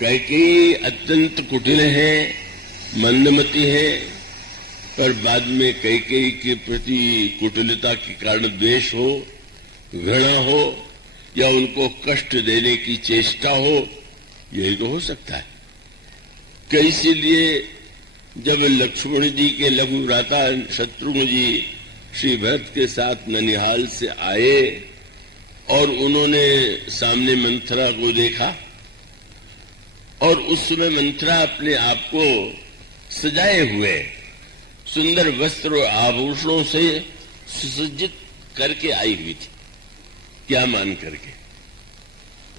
कैकेयी अत्यंत कुटिल है, मंदमती है, पर बाद में कैकेयी के प्रति कुटिलता के कारण द्वेष हो, घृणा हो या उनको कष्ट देने की चेष्टा हो, यही तो हो सकता है। कि इसीलिए जब लक्ष्मण जी के लघु भ्राता शत्रुघ्न जी श्री भरत के साथ ननिहाल से आए और उन्होंने सामने मंथरा को देखा और उस समय मंथरा अपने आप को सजाए हुए सुंदर वस्त्र और आभूषणों से सुसज्जित करके आई हुई थी। क्या मान करके?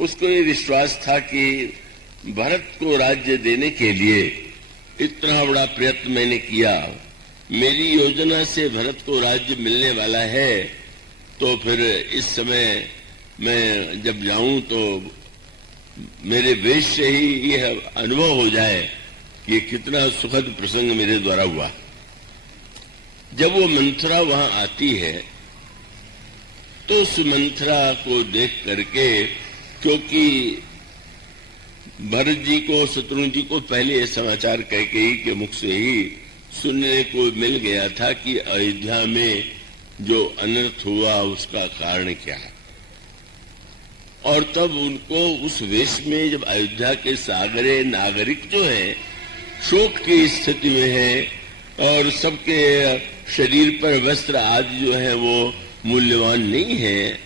उसको ये विश्वास था कि भरत को राज्य देने के लिए इतना बड़ा प्रयत्न मैंने किया, मेरी योजना से भरत को राज्य मिलने वाला है, तो फिर इस समय मैं जब जाऊं तो मेरे वेश से ही यह अनुभव हो जाए कि कितना सुखद प्रसंग मेरे द्वारा हुआ। जब वो मंथरा वहां आती है तो उस मंथरा को देख करके, क्योंकि भरत जी को शत्रुघ्न जी को पहले यह समाचार कैकेयी के मुख से ही सुनने को मिल गया था कि अयोध्या में जो अनर्थ हुआ उसका कारण क्या है, और तब उनको उस वेश में जब अयोध्या के सागरे नागरिक जो है शोक की स्थिति में है और सबके शरीर पर वस्त्र आदि जो है वो मूल्यवान नहीं है,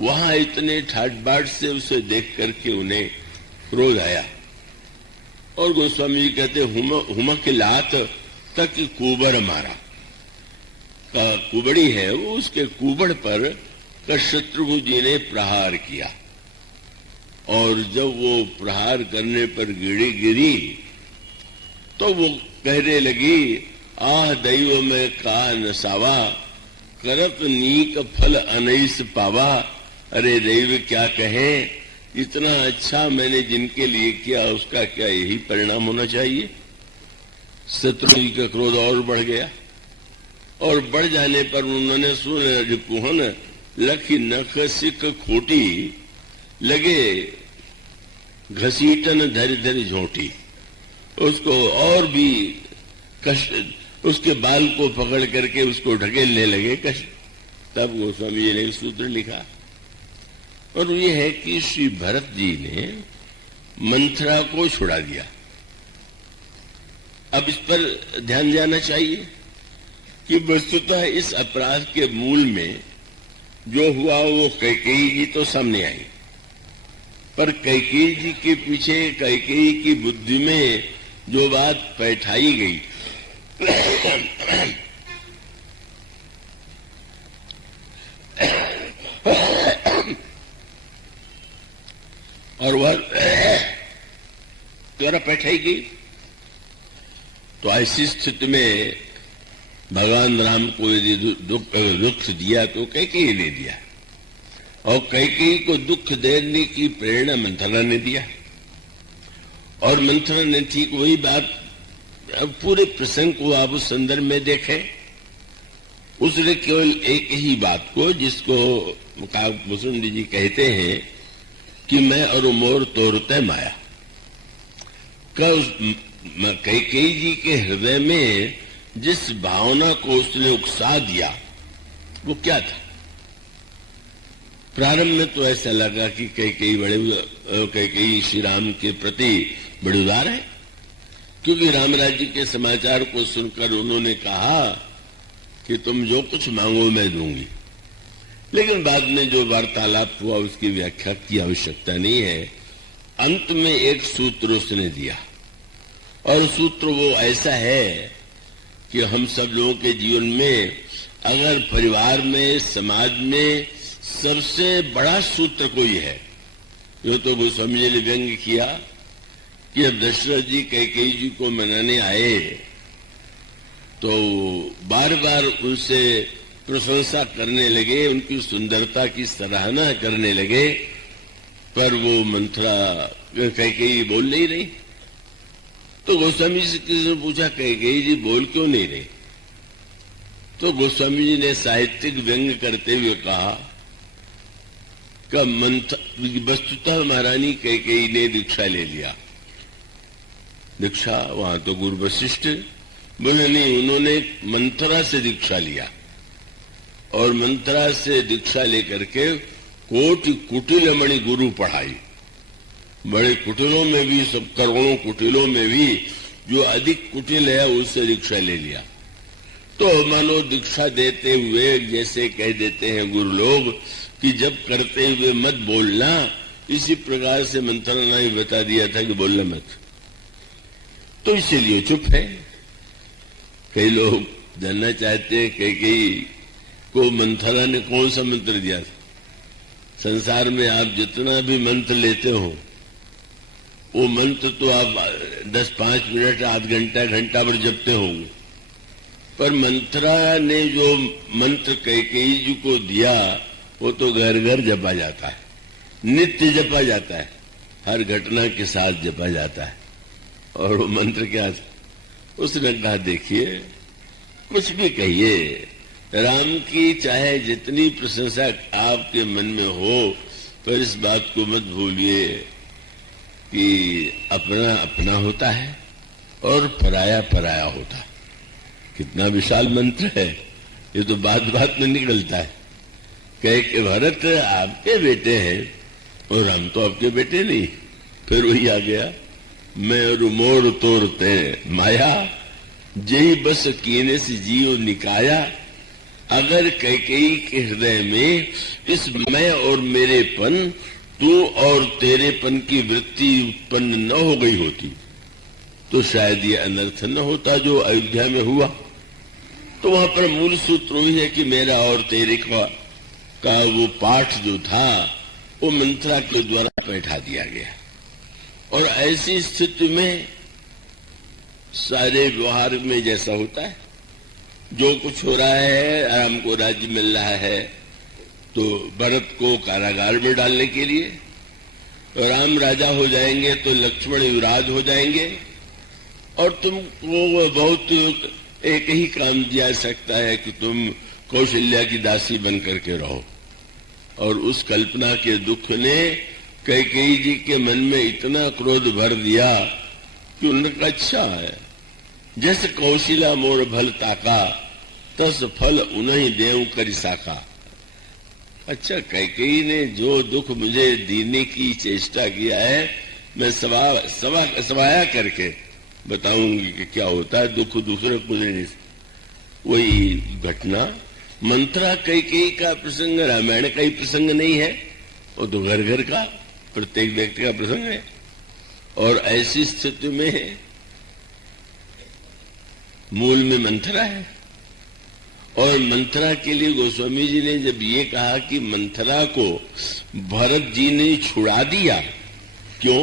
वहां इतने ठाट बाट से उसे देख करके उन्हें क्रोध आया। और गोस्वामी जी कहते हुमक लात तक कुबड़ मारा, कुबड़ी है वो, उसके कुबड़ पर शत्रुघ्न जी ने प्रहार किया और जब वो प्रहार करने पर गिरी तो वो कहने लगी, आह दैव में का नसावा करत नीक फल अनैस पावा। अरे दैव क्या कहें, इतना अच्छा मैंने जिनके लिए किया उसका क्या यही परिणाम होना चाहिए। शत्रुघ्न का क्रोध और बढ़ गया और बढ़ जाने पर उन्होंने सुन कुहन लखी नख सिख खोटी लगे घसीटन धरि धरि झोंटी। उसको और भी कष्ट, उसके बाल को पकड़ करके उसको ढकेलने लगे कष्ट। तब गोस्वामी जी ने सूत्र लिखा और ये है कि श्री भरत जी ने मंथरा को छुड़ा दिया। अब इस पर ध्यान देना चाहिए कि वस्तुतः इस अपराध के मूल में जो हुआ वो कैकेयी जी तो सामने आई, पर कैकेयी जी के पीछे कैकेयी की बुद्धि में जो बात बैठाई गई और वह द्वारा बैठाई गई, तो ऐसी स्थिति में भगवान राम को यदि दुख दिया तो कैकेयी ने दिया और कैकेयी को दुख देने की प्रेरणा मंथरा ने दिया और मंथरा ने ठीक वही बात। अब पूरे प्रसंग को आप उस संदर्भ में देखें, उसने केवल एक ही बात को, जिसको मुसुंडी जी कहते हैं कि मैं और मोर तोरते माया, कैकेयी जी के हृदय में जिस भावना को उसने उकसा दिया वो क्या था। प्रारंभ में तो ऐसा लगा कि कैकेयी श्री राम के प्रति बड़े उदार है, क्योंकि राम राज्य के समाचार को सुनकर उन्होंने कहा कि तुम जो कुछ मांगो मैं दूंगी। लेकिन बाद में जो वार्तालाप हुआ उसकी व्याख्या की आवश्यकता नहीं है। अंत में एक सूत्र उसने दिया और सूत्र वो ऐसा है कि हम सब लोगों के जीवन में अगर परिवार में, समाज में सबसे बड़ा सूत्र कोई है, जो तो गोस्वामी जी ने व्यंग किया कि अब दशरथ जी कैकेयी जी को मनाने आए तो बार बार उनसे प्रशंसा करने लगे, उनकी सुंदरता की सराहना करने लगे, पर वो मंथरा कैकेयी बोल नहीं रही। तो गोस्वामी जी से किसी ने पूछा कैकेयी जी बोल क्यों नहीं रही, तो गोस्वामी जी ने साहित्यिक व्यंग करते हुए कहा कि वस्तुतः महारानी कैकेयी ने दीक्षा ले लिया दीक्षा, वहां तो गुरु वशिष्ठ बोले नहीं, उन्होंने मंथरा से दीक्षा लिया और मंथरा से दीक्षा लेकर के कोटि कुटिलमणि गुरु पढ़ाई। बड़े कुटिलों में भी, सब करोड़ों कुटिलों में भी जो अधिक कुटिल है उससे दीक्षा ले लिया। तो मानो दीक्षा देते हुए जैसे कह देते हैं गुरु लोग कि जब करते हुए मत बोलना, इसी प्रकार से मंथरा ने ही बता दिया था कि बोलना मत, तो इसीलिए चुप है। कई लोग जानना चाहते हैं कई को मंथरा ने कौन सा मंत्र दिया था। संसार में आप जितना भी मंत्र लेते हो, वो मंत्र तो आप 10-5 मिनट, आध घंटा, घंटा भर जपते होंगे, पर मंथरा ने जो मंत्र कैकेयी जी को दिया वो तो घर घर जपा जाता है, नित्य जपा जाता है, हर घटना के साथ जपा जाता है। और वो मंत्र क्या था? उसने कहा देखिए, कुछ भी कहिए, राम की चाहे जितनी प्रशंसा आपके मन में हो, पर इस बात को मत भूलिए कि अपना अपना होता है और पराया पराया होता है। कितना विशाल मंत्र है, ये तो बात बात में निकलता है। कहे कि भरत आपके बेटे हैं और हम तो आपके बेटे नहीं। फिर वही आ गया, मैं रुमोर तोरते माया, जही बस कीने से जीव निकाया। अगर कैकेयी के हृदय में इस मैं और मेरेपन, तू और तेरेपन की वृत्ति उत्पन्न न हो गई होती तो शायद ये अनर्थ न होता जो अयोध्या में हुआ। तो वहां पर मूल सूत्र वही है कि मेरा और तेरे का वो पाठ जो था वो मंत्रा के द्वारा बैठा दिया गया। और ऐसी स्थिति में सारे व्यवहार में जैसा होता है, जो कुछ हो रहा है, राम को राज्य मिल रहा है तो भरत को कारागार में डालने के लिए, राम राजा हो जाएंगे तो लक्ष्मण युवराज हो जाएंगे और तुमको बहुत एक ही काम दिया सकता है कि तुम कौशल्या की दासी बन करके रहो। और उस कल्पना के दुख ने कैकेयी जी के मन में इतना क्रोध भर दिया कि उनका अच्छा है, जैसे कौशिला मोर भल ताका, तस फल उन्हीं देव करि साका। अच्छा, कैकेयी ने जो दुख मुझे देने की चेष्टा किया है, मैं सवाया करके बताऊंगी कि क्या होता है। दुख दूसरे को देने से वही घटना मंथरा कैकेयी का प्रसंग रामायण का ही प्रसंग नहीं है, वो तो घर घर का प्रत्येक व्यक्ति का प्रसंग है। और ऐसी स्थिति में मूल में मंथरा है। और मंथरा के लिए गोस्वामी जी ने जब ये कहा कि मंथरा को भरत जी ने छुड़ा दिया, क्यों?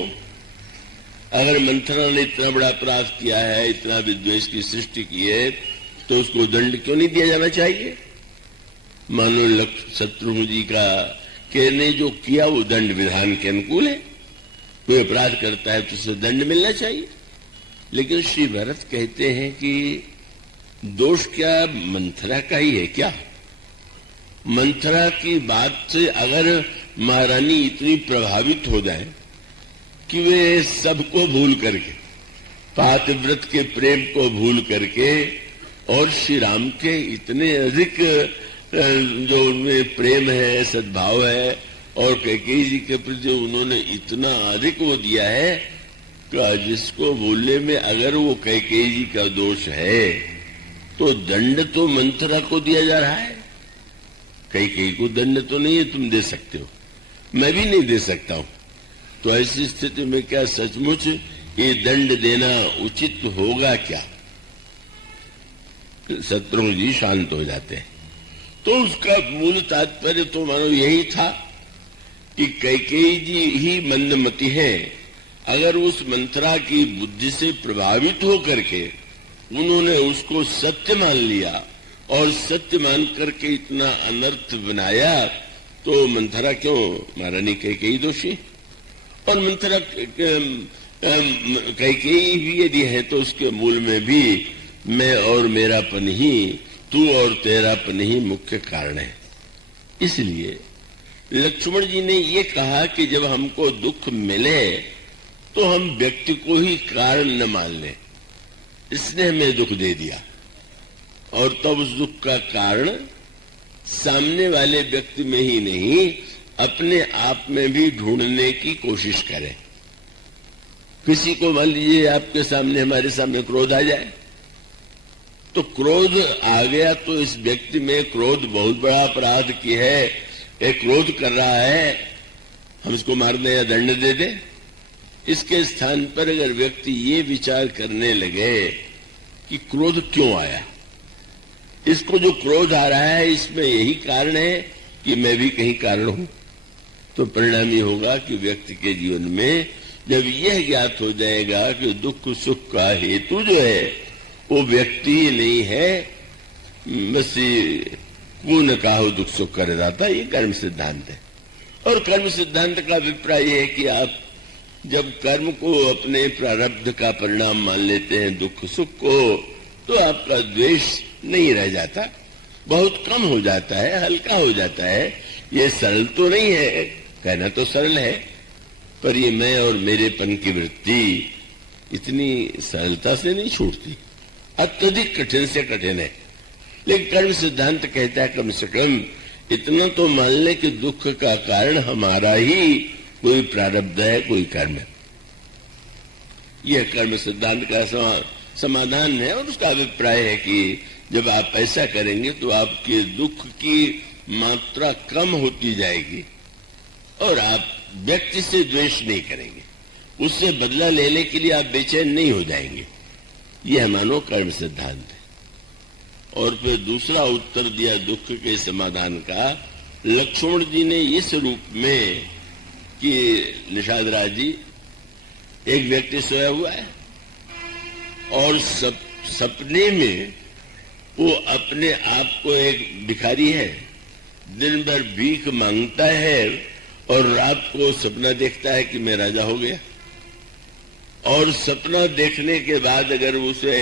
अगर मंथरा ने इतना बड़ा अपराध किया है, इतना विद्वेष की सृष्टि की है, तो उसको दंड क्यों नहीं दिया जाना चाहिए? मानो शत्रुघ्न जी का ने जो किया वो दंड विधान के अनुकूल है। कोई अपराध करता है तो उसे दंड मिलना चाहिए। लेकिन श्री भरत कहते हैं कि दोष क्या मंथरा का ही है क्या? मंथरा की बात से अगर महारानी इतनी प्रभावित हो जाए कि वे सबको भूल करके, पातिव्रत के प्रेम को भूल करके और श्री राम के इतने अधिक जो उनमें प्रेम है, सद्भाव है, और कैकेयी जी के प्रति उन्होंने इतना अधिक वो दिया है कि जिसको बोलने में अगर वो कैकेयी जी का दोष है तो दंड तो मंथरा को दिया जा रहा है, कैकेयी को दंड तो नहीं है तुम दे सकते हो, मैं भी नहीं दे सकता हूं। तो ऐसी स्थिति में क्या सचमुच ये दंड देना उचित होगा क्या? शत्रुघ्न जी शांत हो जाते हैं। तो उसका मूल तात्पर्य तो मानो यही था कि कैकेयी जी ही मंदमती है। अगर उस मंथरा की बुद्धि से प्रभावित होकर के उन्होंने उसको सत्य मान लिया और सत्य मान करके इतना अनर्थ बनाया, तो मंथरा क्यों महारानी कैकेयी दोषी? और मंथरा कैकेयी भी यदि है तो उसके मूल में भी मैं और मेरापन ही, तू और तेरापन ही मुख्य कारण है। इसलिए लक्ष्मण जी ने ये कहा कि जब हमको दुख मिले तो हम व्यक्ति को ही कारण न मान लें। इसने हमें दुख दे दिया और तब उस दुख का कारण सामने वाले व्यक्ति में ही नहीं, अपने आप में भी ढूंढने की कोशिश करें। किसी को मान लीजिए आपके सामने, हमारे सामने क्रोध आ जाए, तो क्रोध आ गया तो इस व्यक्ति में क्रोध बहुत बड़ा अपराध की है, एक क्रोध कर रहा है, हम इसको मार दें या दंड दे दें। इसके स्थान पर अगर व्यक्ति ये विचार करने लगे कि क्रोध क्यों आया, इसको जो क्रोध आ रहा है इसमें यही कारण है कि मैं भी कहीं कारण हूं, तो परिणाम ये होगा कि व्यक्ति के जीवन में जब यह ज्ञात हो जाएगा कि दुख सुख का हेतु जो है वो व्यक्ति ही नहीं है, बस पूर्ण काहु दुख सुख कर दाता, ये कर्म सिद्धांत है। और कर्म सिद्धांत का अभिप्राय है कि आप जब कर्म को अपने प्रारब्ध का परिणाम मान लेते हैं, दुख सुख को, तो आपका द्वेष नहीं रह जाता, बहुत कम हो जाता है, हल्का हो जाता है। ये सरल तो नहीं है, कहना तो सरल है, पर ये मैं और मेरेपन की वृत्ति इतनी सरलता से नहीं छूटती, अत्यधिक कठिन से कठिन है। लेकिन कर्म सिद्धांत कहता है कम से कम इतना तो मान ले कि दुख का कारण हमारा ही कोई प्रारब्ध है, कोई कर्म है। यह कर्म सिद्धांत का समाधान है और उसका अभिप्राय है कि जब आप ऐसा करेंगे तो आपके दुख की मात्रा कम होती जाएगी और आप व्यक्ति से द्वेष नहीं करेंगे, उससे बदला लेने के लिए आप बेचैन नहीं हो जाएंगे। यह मानो कर्म सिद्धांत है। और फिर दूसरा उत्तर दिया दुख के समाधान का लक्ष्मण जी ने इस रूप में कि निषाद राज जी, एक व्यक्ति सोया हुआ है और सपने में वो अपने आप को एक भिखारी है, दिन भर भीख मांगता है और रात को सपना देखता है कि मैं राजा हो गया। और सपना देखने के बाद अगर उसे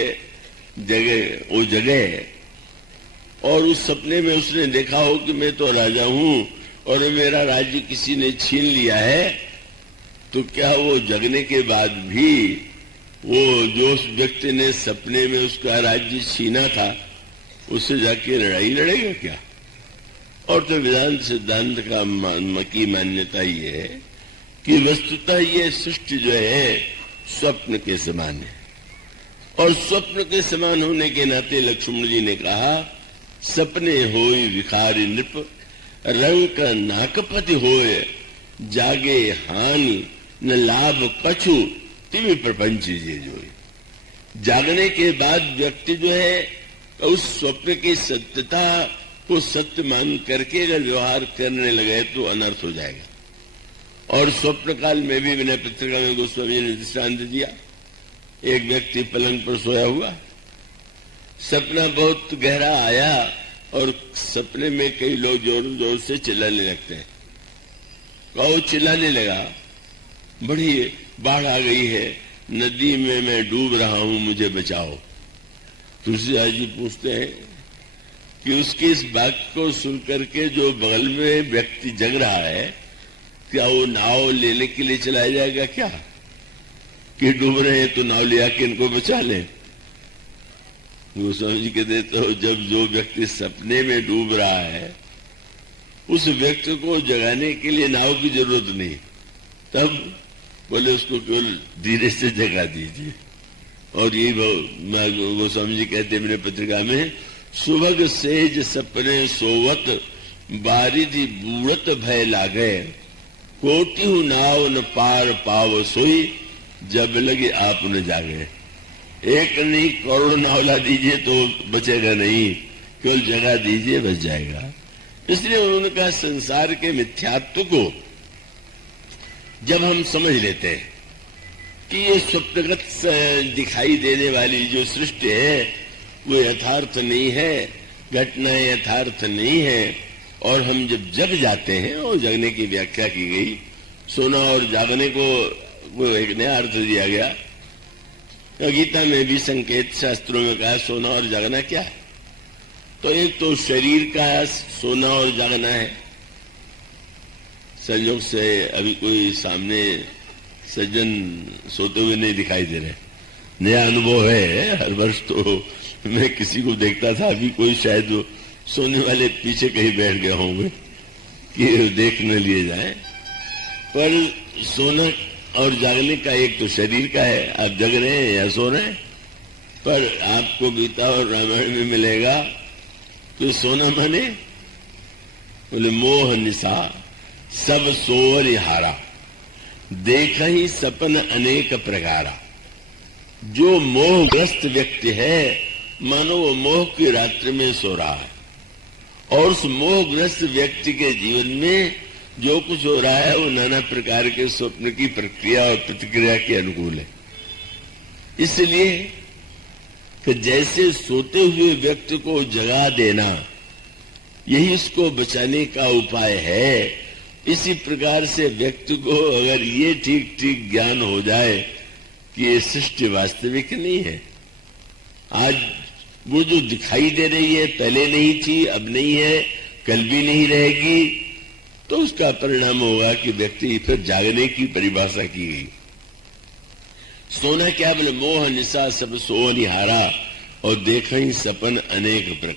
वो जगह और उस सपने में उसने देखा हो कि मैं तो राजा हूं और मेरा राज्य किसी ने छीन लिया है, तो क्या वो जगने के बाद भी वो जो उस व्यक्ति ने सपने में उसका राज्य छीना था उससे जाके लड़ाई लड़ेगा क्या? और तो वेदांत सिद्धांत की मान्यता ये है कि वस्तुतः ये सृष्टि जो है स्वप्न के समान है और स्वप्न के समान होने के नाते लक्ष्मण जी ने कहा सपने होय विखारी नृप रंक नाकपति होय जागे हानि न लाभ कछु तिमि प्रपंच जे जोई। जागने के बाद व्यक्ति जो है उस स्वप्न की सत्यता को सत्य मान करके अगर व्यवहार करने लगे तो अनर्थ हो जाएगा। और स्वप्न काल में भी विनय पत्रिका में गोस्वामी ने दृष्टांत दिया, एक व्यक्ति पलंग पर सोया हुआ, सपना बहुत गहरा आया और सपने में कई लोग जोर जोर से चिल्लाने लगते हैं। वो चिल्लाने लगा, बड़ी बाढ़ आ गई है, नदी में मैं डूब रहा हूं, मुझे बचाओ। तुलसीदास जी पूछते हैं कि उसकी इस बात को सुन करके जो बगल में व्यक्ति जग रहा है, क्या वो नाव लेने के लिए चलाया जाएगा क्या कि डूब रहे हैं तो नाव लिया के इनको बचा लें? गोस्वामी जी कहते तो जब जो व्यक्ति सपने में डूब रहा है उस व्यक्ति को जगाने के लिए नाव की जरूरत नहीं, तब बोले उसको केवल धीरे से जगा दीजिए। और यही गोस्वामी जी कहते हैं मेरे पत्रिका में, सुभग सेज सपने सोवत बारिधि बूढ़त भय लागे, कोटिहु नाव न पार पाव सोई जब लगे आप न जागे। एक नहीं करोड़ नाव ला दीजिए तो बचेगा नहीं, केवल जगा दीजिए बच जाएगा। इसलिए उन्होंने कहा संसार के मिथ्यात्व को जब हम समझ लेते हैं कि ये स्वप्नगत दिखाई देने वाली जो सृष्टि है वो यथार्थ नहीं है, घटनाएं यथार्थ नहीं है, और हम जब जग जाते हैं, और जगने की व्याख्या की गई, सोना और जागने को वो एक नया अर्थ दिया गया। गीता में भी संकेत शास्त्रों में कहा सोना और जागना क्या है, तो एक तो शरीर का सोना और जागना है। संयोग से अभी कोई सामने सज्जन सोते हुए नहीं दिखाई दे रहे। नया अनुभव है। हर वर्ष तो मैं किसी को देखता था, अभी कोई शायद वो सोने वाले पीछे कहीं बैठ गए होंगे कि देख न लिए जाए। पर सोना और जागने का एक तो शरीर का है, आप जग रहे हैं या सो रहे हैं। पर आपको गीता और रामायण में मिलेगा तो सोना माने बोले मोह निशा सब सोवर हारा, देखा ही सपन अनेक प्रकारा। जो मोहग्रस्त व्यक्ति है मानो वो मोह की रात्रि में सो रहा है, और उस मोहग्रस्त व्यक्ति के जीवन में जो कुछ हो रहा है वो नाना प्रकार के स्वप्न की प्रक्रिया और प्रतिक्रिया के अनुकूल है। इसलिए कि जैसे सोते हुए व्यक्ति को जगा देना यही इसको बचाने का उपाय है, इसी प्रकार से व्यक्ति को अगर ये ठीक ठीक ज्ञान हो जाए कि ये सृष्टि वास्तविक नहीं है, आज वो जो दिखाई दे रही है पहले नहीं थी, अब नहीं है, कल भी नहीं रहेगी, तो उसका परिणाम होगा कि व्यक्ति फिर जागने की परिभाषा की गई। सोना क्या बोले मोह निशा सब सोनिहारा, और देखा ही सपन अनेक प्रकार।